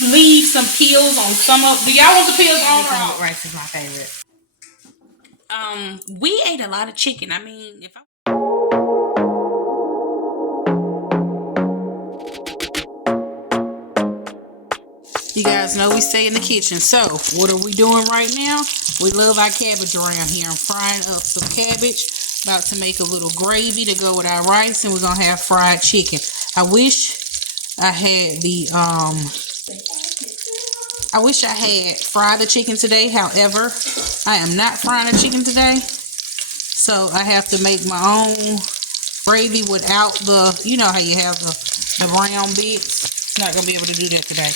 leave some peels on some of. Do y'all want the peels on or off? Rice is my favorite. We ate a lot of chicken. I mean, if I. You guys know we stay in the kitchen. So, what are we doing right now? We love our cabbage around here. I'm frying up some cabbage. About to make a little gravy to go with our rice. And we're going to have fried chicken. I wish I had fried the chicken today. However, I am not frying the chicken today. So, I have to make my own gravy without the, you know how you have the brown bits. Not going to be able to do that today.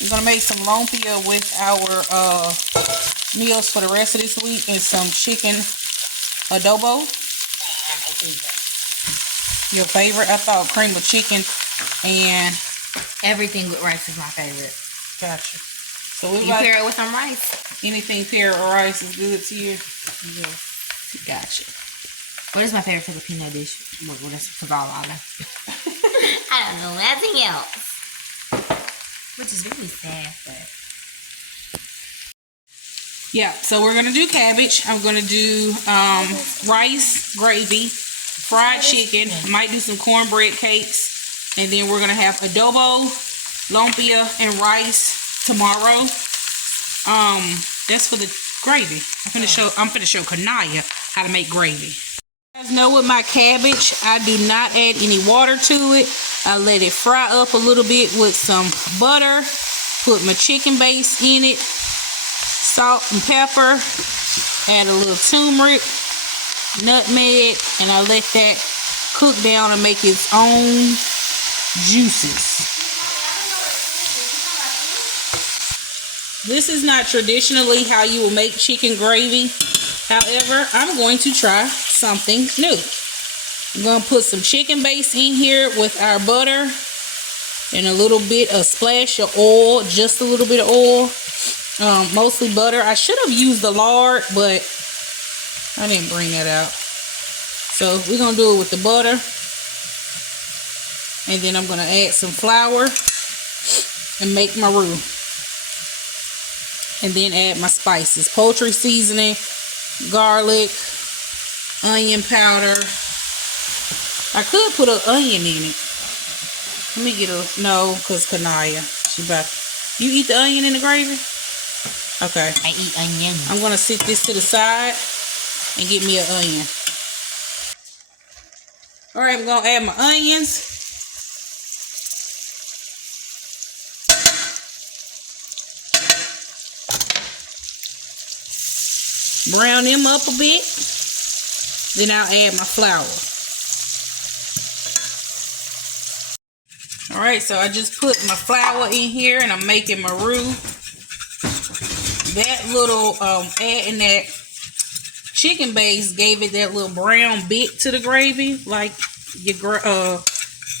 We're going to make some lumpia with our meals for the rest of this week and some chicken adobo. Your favorite? I thought cream of chicken and everything with rice is my favorite. Gotcha. So we pair it with some rice. Anything pair or rice is good to you? Yes. Gotcha. What is my favorite Filipino dish? What is Tagalog? I don't know anything else. Which is really sad, but yeah, so we're gonna do cabbage. I'm gonna do rice, gravy, fried chicken. I might do some cornbread cakes, and then we're gonna have adobo, lumpia, and rice tomorrow. That's for the gravy. I'm finna show Kanaya how to make gravy. You guys know with my cabbage, I do not add any water to it. I let it fry up a little bit with some butter. Put my chicken base in it. Salt and pepper. Add a little turmeric, nutmeg, and I let that cook down and make its own juices. This is not traditionally how you will make chicken gravy. However, I'm going to try something new. I'm going to put some chicken base in here with our butter and a little bit, a splash of oil, just a little bit of oil, mostly butter. I should have used the lard, but I didn't bring that out. So we're going to do it with the butter. And then I'm going to add some flour and make my roux. And then add my spices, poultry seasoning, garlic, onion powder. I could put an onion in it. Let me get no, because Kanaya, you eat the onion in the gravy? Okay. I eat onion. I'm going to sit this to the side and get me an onion. Alright, I'm going to add my onions. Brown them up a bit. Then I'll add my flour. Alright, so I just put my flour in here and I'm making my roux. That little, adding that chicken base gave it that little brown bit to the gravy. Like your,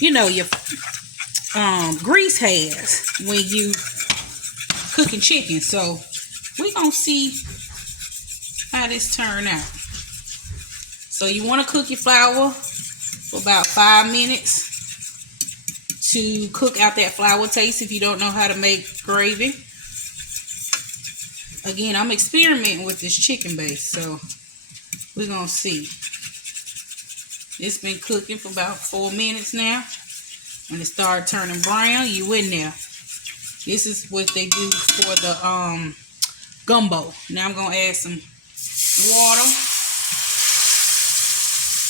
your grease has when you cooking chicken. So we're going to see how this turn out. So you want to cook your flour for about 5 minutes to cook out that flour taste if you don't know how to make gravy. Again, I'm experimenting with this chicken base, so we're gonna see. It's been cooking for about 4 minutes now. When it started turning brown, you in there. This is what they do for the gumbo. Now I'm gonna add some water.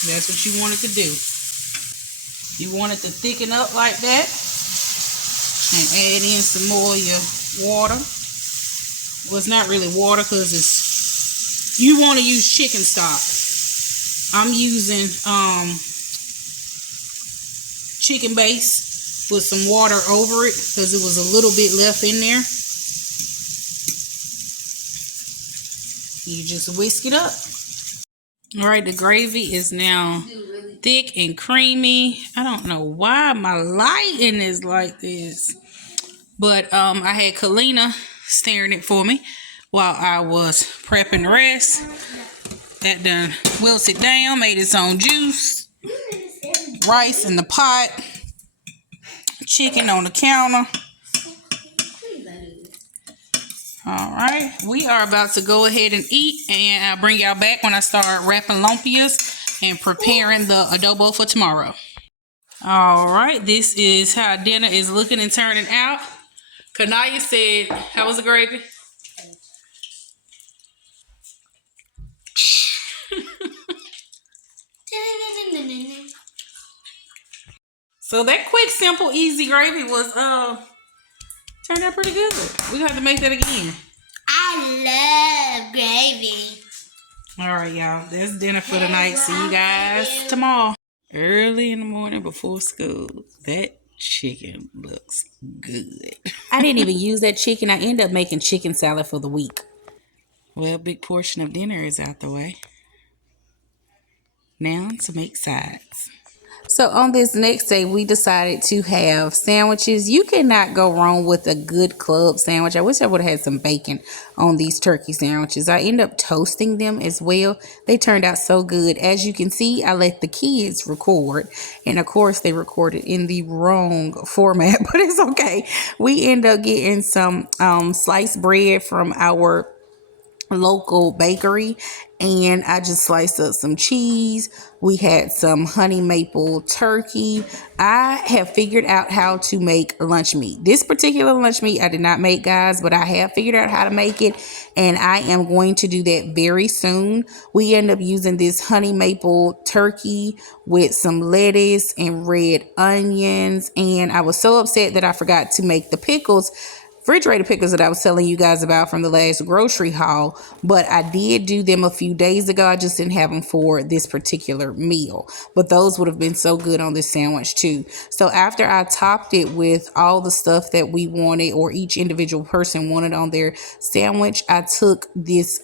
That's what you want it to do. You want it to thicken up like that. And add in some more of your water. Well, it's not really water because it's, you want to use chicken stock. I'm using chicken base with some water over it because it was a little bit left in there. You just whisk it up. All right, the gravy is now thick and creamy. I don't know why my lighting is like this, but I had Kalina stirring it for me while I was prepping the rest. That done wilted down, made its own juice. Rice in the pot. chicken on the counter. All right, we are about to go ahead and eat, and I'll bring y'all back when I start wrapping lumpias and preparing the adobo for tomorrow. All right, this is how dinner is looking and turning out. Kanaya said, how was the gravy? So that quick, simple, easy gravy was turned out pretty good. We got to make that again. I love gravy. All right, y'all. That's dinner for the night. See you guys tomorrow. Early in the morning before school. That chicken looks good. I didn't even use that chicken. I ended up making chicken salad for the week. Well, a big portion of dinner is out the way. Now to make sides. So on this next day, we decided to have sandwiches. You cannot go wrong with a good club sandwich. I wish I would have had some bacon on these turkey sandwiches. I ended up toasting them as well. They turned out so good. As you can see, I let the kids record. And of course, they recorded in the wrong format, but it's okay. We end up getting some sliced bread from our local bakery, and I just sliced up some cheese. We had some honey maple turkey. I have figured out how to make lunch meat. This particular lunch meat I did not make, guys, but I have figured out how to make it, and I am going to do that very soon. We end up using this honey maple turkey with some lettuce and red onions, and I was so upset that I forgot to make the pickles, refrigerator pickles that I was telling you guys about from the last grocery haul, but I did do them a few days ago. I just didn't have them for this particular meal, but those would have been so good on this sandwich too. So after I topped it with all the stuff that we wanted, or each individual person wanted on their sandwich, I took this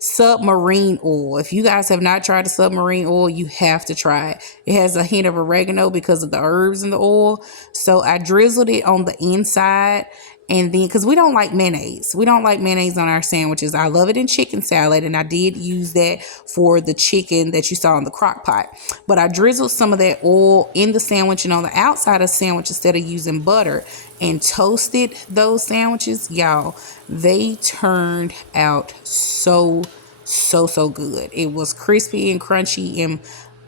submarine oil. If you guys have not tried the submarine oil, you have to try it. It has a hint of oregano because of the herbs in the oil. So I drizzled it on the inside. And then, because we don't like mayonnaise. We don't like mayonnaise on our sandwiches. I love it in chicken salad, and I did use that for the chicken that you saw in the crock pot. But I drizzled some of that oil in the sandwich and on the outside of the sandwich instead of using butter, and toasted those sandwiches. Y'all, they turned out so good. It was crispy and crunchy and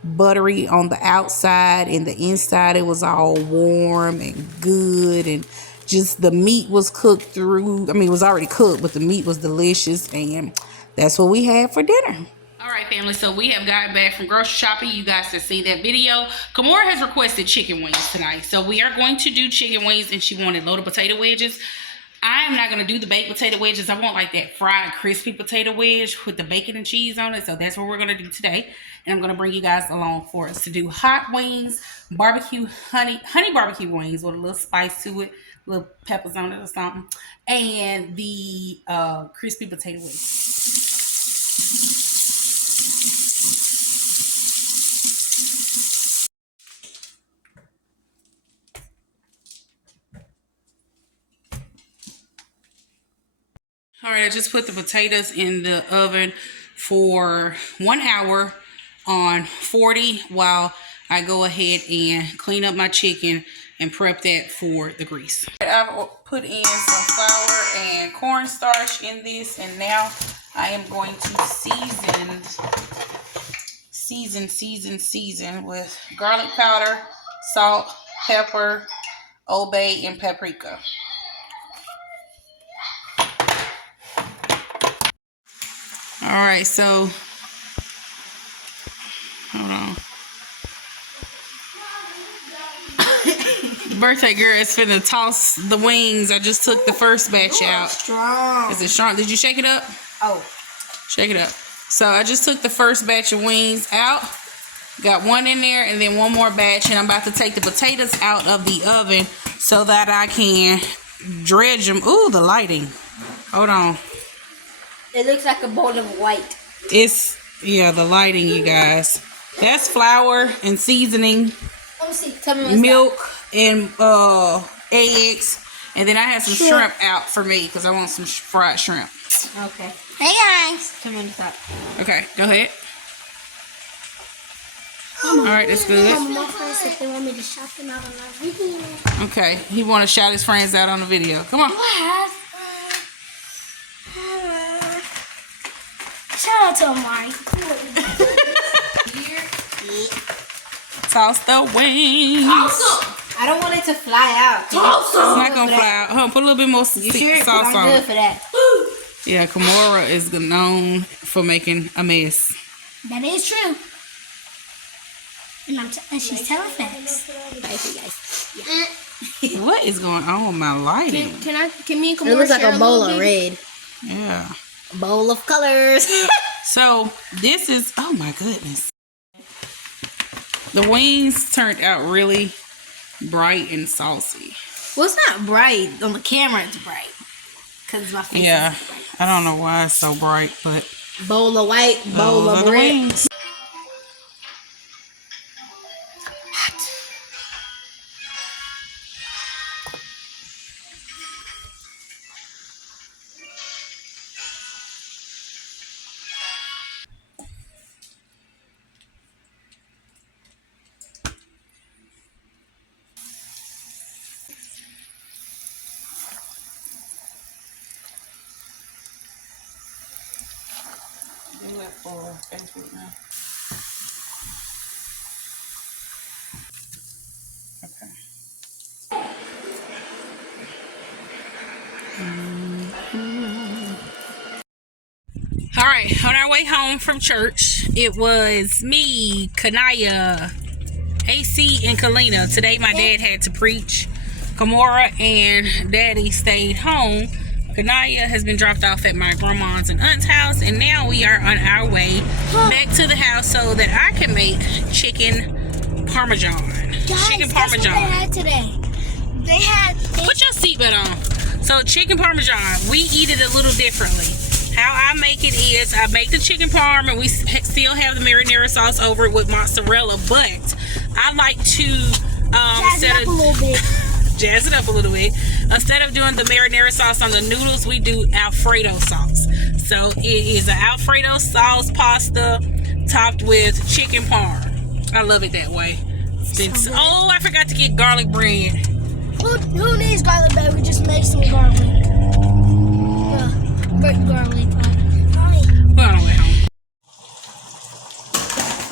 buttery on the outside, and the inside it was all warm and good, and just the meat was cooked through. I mean, it was already cooked, but the meat was delicious, and that's what we had for dinner. All right, family, so we have gotten back from grocery shopping. You guys have seen that video. Kamora has requested chicken wings tonight, so we are going to do chicken wings, and she wanted loaded potato wedges. I am not going to do the baked potato wedges. I want like that fried crispy potato wedge with the bacon and cheese on it. So that's what we're going to do today. And I'm going to bring you guys along for us to do hot wings, barbecue, honey barbecue wings with a little spice to it, little peppers on it or something, and the crispy potato wedges. All right, I just put the potatoes in the oven for 1 hour on 40 while I go ahead and clean up my chicken and prep that for the grease. I've put in some flour and cornstarch in this, and now I am going to season with garlic powder, salt, pepper, Old Bay, and paprika. All right, so hold on. Birthday girl is finna toss the wings. I just took the first batch out. Strong. Is it strong? Did you shake it up? Oh. Shake it up. So I just took the first batch of wings out. Got one in there and then one more batch. And I'm about to take the potatoes out of the oven so that I can dredge them. Ooh, the lighting. Hold on. It looks like a bowl of white. It's, yeah, the lighting, you guys. That's flour and seasoning. Let me see. Tell me what's milk and eggs, and then I have some shrimp out for me because I want some fried shrimp. Okay. Hey guys. Come on the top. Okay, go ahead. All right, that's good. My friends said they want me to shout them out on our video. Okay, he want to shout his friends out on the video. Come on. Shout out to Amari. Toss the wings. I don't want it to fly out. It's not gonna fly out. Hold on, put a little bit more You sure? 'Cause sauce I'm on good it. for that. Yeah, Kimora is known for making a mess. That is true. And she's telling facts. What is going on with my lighting? Can me and Kamora It looks like share a bowl little of bit? red. Yeah. A bowl of colors. So this is, oh my goodness. The wings turned out really bright and saucy. Well, it's not bright. On the camera, it's bright. Because my face Yeah, is bright. I don't know why it's so bright, but Bowl of white, bowl those of are the red. wings. All right, on our way home from church, it was me, Kanaya, AC, and Kalina. Today my dad had to preach. Kimora and Daddy stayed home. Kanaya has been dropped off at my grandma's and aunt's house, and now we are on our way back to the house so that I can make chicken parmesan. Guys, Chicken guess what they parmesan. had today? Put your seatbelt on. So chicken parmesan, we eat it a little differently. How I make it is I make the chicken parm and we still have the marinara sauce over it with mozzarella, but I like to Jazz it up a little bit. jazz it up a little bit. Instead of doing the marinara sauce on the noodles, we do Alfredo sauce. So it is an Alfredo sauce pasta topped with chicken parm. I love it that way. Oh, I forgot to get garlic bread. Who needs garlic bread? We just make some garlic. Garlic. We're on our way home.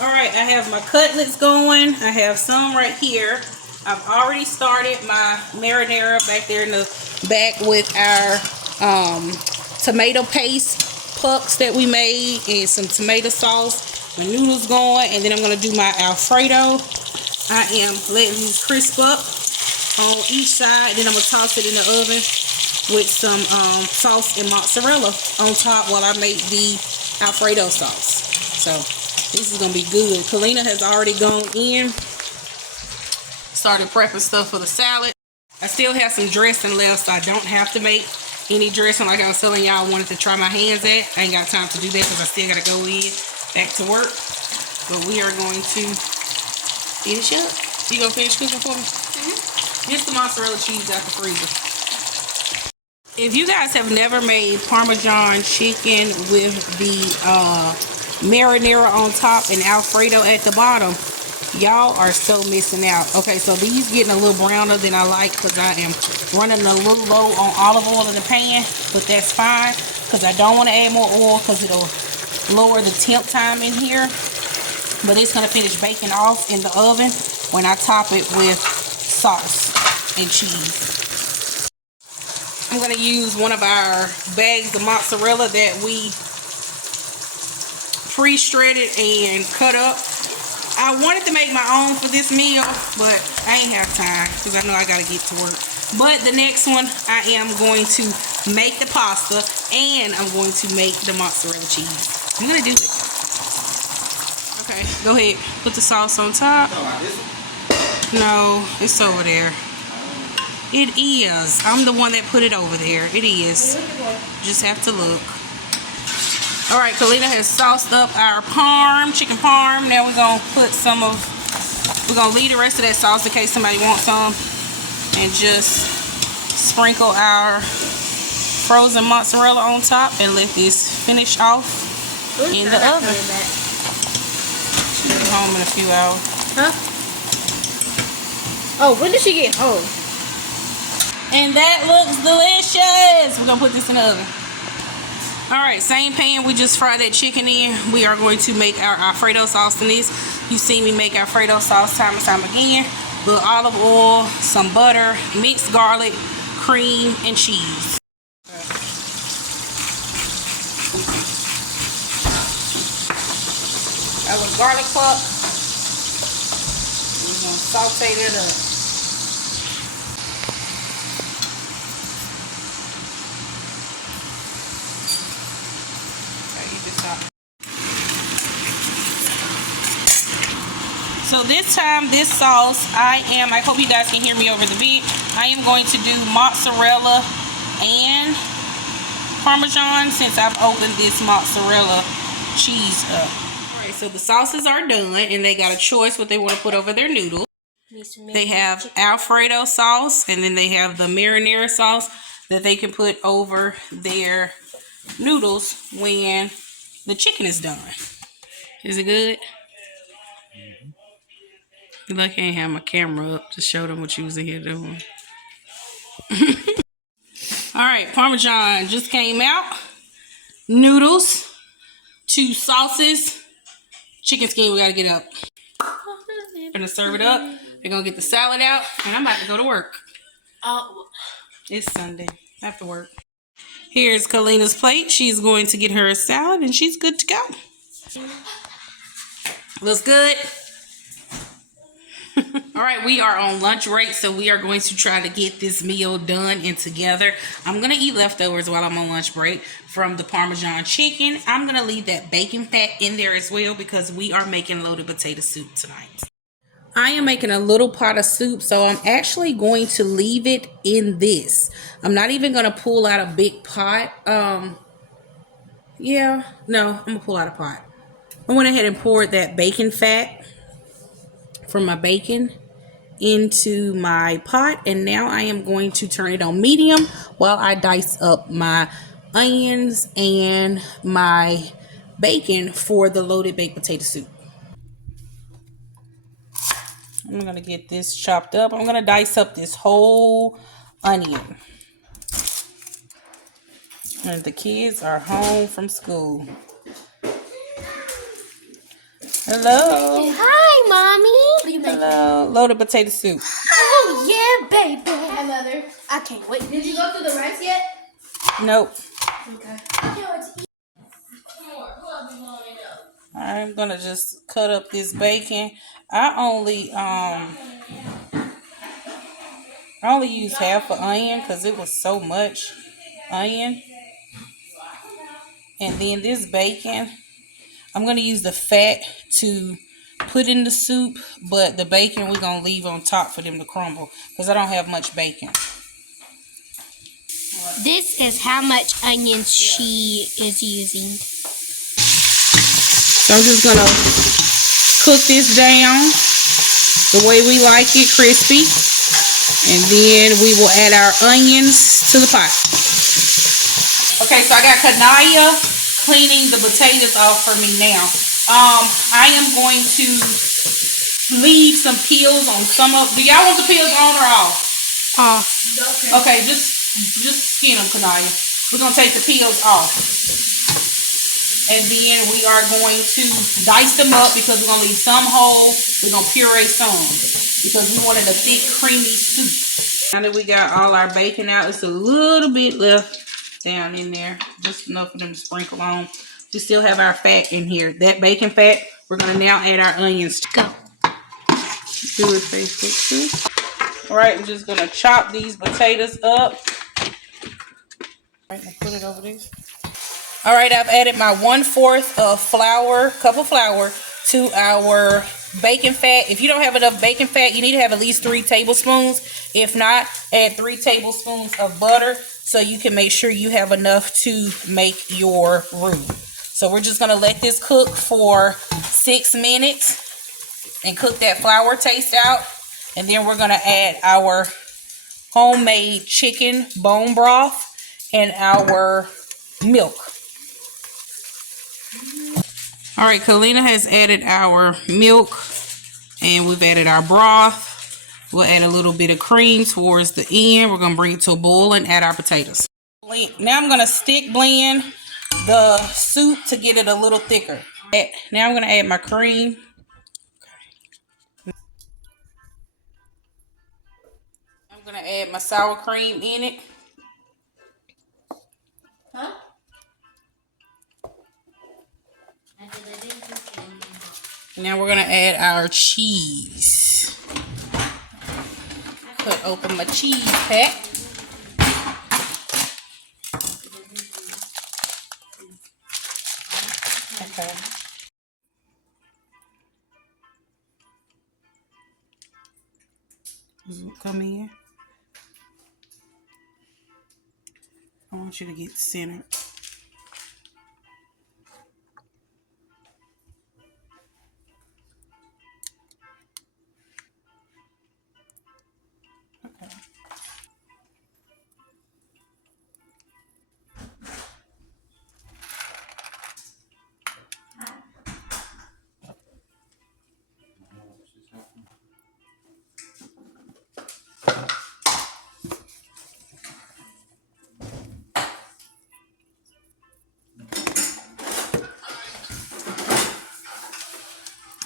Alright, I have my cutlets going. I have some right here. I've already started my marinara back there in the back with our tomato paste pucks that we made and some tomato sauce. My noodles going, and then I'm going to do my Alfredo. I am letting these crisp up on each side. Then I'm going to toss it in the oven with some sauce and mozzarella on top while I make the Alfredo sauce. So this is going to be good. Kalina has already gone in, started prepping stuff for the salad. I still have some dressing left, so I don't have to make any dressing like I was telling y'all I wanted to try my hands at. I ain't got time to do that because I still got to go in back to work. But we are going to finish up. You gonna finish cooking for me? Here's the mozzarella cheese out the freezer. If you guys have never made Parmesan chicken with the marinara on top and Alfredo at the bottom, y'all are so missing out. Okay, so these getting a little browner than I like because I am running a little low on olive oil in the pan, but that's fine because I don't want to add more oil because it'll lower the temp time in here. But it's going to finish baking off in the oven when I top it with sauce and cheese. I'm going to use one of our bags of mozzarella that we pre-shredded and cut up. I wanted to make my own for this meal, but I ain't have time because I know I got to get to work. But the next one, I am going to make the pasta and I'm going to make the mozzarella cheese. I'm going to do it. Okay, go ahead. Put the sauce on top. No, it's over there. It is. I'm the one that put it over there. It is. Just have to look. Alright, Kalina has sauced up our parm, chicken parm. Now we're going to put some of, we're going to leave the rest of that sauce in case somebody wants some. And just sprinkle our frozen mozzarella on top and let this finish off in the oven. home in a few hours. Huh? Oh, when did she get home? And that looks delicious. We're gonna put this in the oven. All right, same pan we just fried that chicken in. We are going to make our Alfredo sauce in this. You've seen me make Alfredo sauce time and time again. Little olive oil, some butter, mixed garlic, cream, and cheese. Our garlic puck. We're gonna saute that up. So this time, this sauce, I hope you guys can hear me over the vid. I am going to do mozzarella and Parmesan since I've opened this mozzarella cheese up. Alright, so the sauces are done and they got a choice what they want to put over their noodles. They have Alfredo sauce and then they have the marinara sauce that they can put over their noodles when the chicken is done. Is it good? I can't have my camera up to show them what you was in here doing. Alright, Parmesan just came out. Noodles. 2 sauces. Chicken skin, we gotta get up. Gonna serve it up. They're gonna get the salad out. And I'm about to go to work. Oh, it's Sunday. I have to work. Here's Kalina's plate. She's going to get her a salad and she's good to go. Looks good. All right, we are on lunch break, so we are going to try to get this meal done and together. I'm going to eat leftovers while I'm on lunch break from the Parmesan chicken. I'm going to leave that bacon fat in there as well because we are making loaded potato soup tonight. I am making a little pot of soup, so I'm actually going to leave it in this. I'm not even going to pull out a big pot. I'm going to pull out a pot. I went ahead and poured that bacon fat from my bacon into my pot, and now I am going to turn it on medium while I dice up my onions and my bacon for the loaded baked potato soup. I'm gonna get this chopped up. I'm gonna dice up this whole onion. And the kids are home from school. Hello. Hi, Mommy. What are you making? Hello. Loaded potato soup. Oh, yeah, baby. Hi, Mother. I can't wait. Did you go through the rice yet? Nope. Okay. I can't wait to eat. I'm gonna just cut up this bacon. I only used half an onion because it was so much onion. And then this bacon, I'm gonna use the fat to put in the soup, but the bacon we're gonna leave on top for them to crumble because I don't have much bacon. This is how much onions she is using. So I'm just gonna cook this down the way we like it, crispy. And then we will add our onions to the pot. Okay, so I got Kanaya cleaning the potatoes off for me now. I am going to leave some peels on some of. Do y'all want the peels on or off? Off. Okay, just skin them, Kanaya. We're gonna take the peels off, and then we are going to dice them up because we're gonna leave some whole. We're gonna puree some because we wanted a thick, creamy soup. Now that we got all our bacon out, it's a little bit left down in there, just enough for them to sprinkle on. We still have our fat in here. That bacon fat, we're gonna now add our onions. Go. Do it Facebook too. All right, I'm just gonna chop these potatoes up. All right, I'll put it over there. All right, I've added my 1/4 cup of flour to our bacon fat. If you don't have enough bacon fat, you need to have at least 3 tablespoons. If not, add 3 tablespoons of butter so you can make sure you have enough to make your roux. So we're just gonna let this cook for 6 minutes and cook that flour taste out. And then we're gonna add our homemade chicken bone broth and our milk. All right, Kalina has added our milk and we've added our broth. We'll add a little bit of cream towards the end. We're going to bring it to a boil and add our potatoes. Now I'm going to stick blend the soup to get it a little thicker. Now I'm going to add my cream. I'm going to add my sour cream in it. Huh? Now we're going to add our cheese. Cut open my cheese pack. Okay. Come in. I want you to get centered.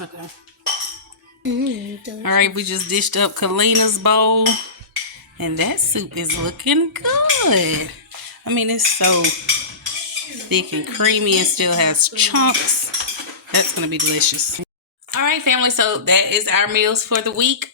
Okay. Okay. All right, we just dished up Kalina's bowl, and that soup is looking good. I mean, it's so thick and creamy and still has chunks. That's gonna be delicious. All right, family, so that is our meals for the week.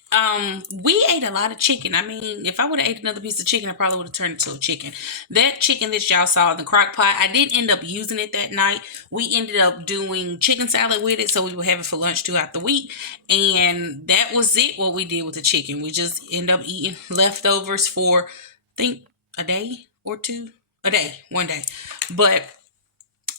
We ate a lot of chicken. I mean, if I would have ate another piece of chicken, I probably would have turned it to a chicken. That chicken that y'all saw in the crock pot, I did end up using it that night. We ended up doing chicken salad with it, so we would have it for lunch throughout the week. And that was it, what we did with the chicken. We just end up eating leftovers for, I think, a day or two. A day, one day. But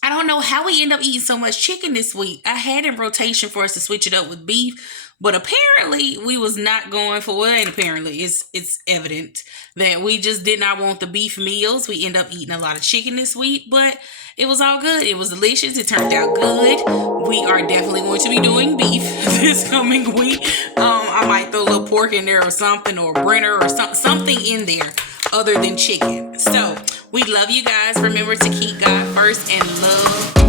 I don't know how we end up eating so much chicken this week. I had in rotation for us to switch it up with beef, but apparently we was not going for it. And apparently it's evident that we just did not want the beef meals. We end up eating a lot of chicken this week, but it was all good. It was delicious. It turned out good. We are definitely going to be doing beef this coming week. I might throw a little pork in there or something, or brinner or something in there other than chicken. So we love you guys. Remember to keep God first and love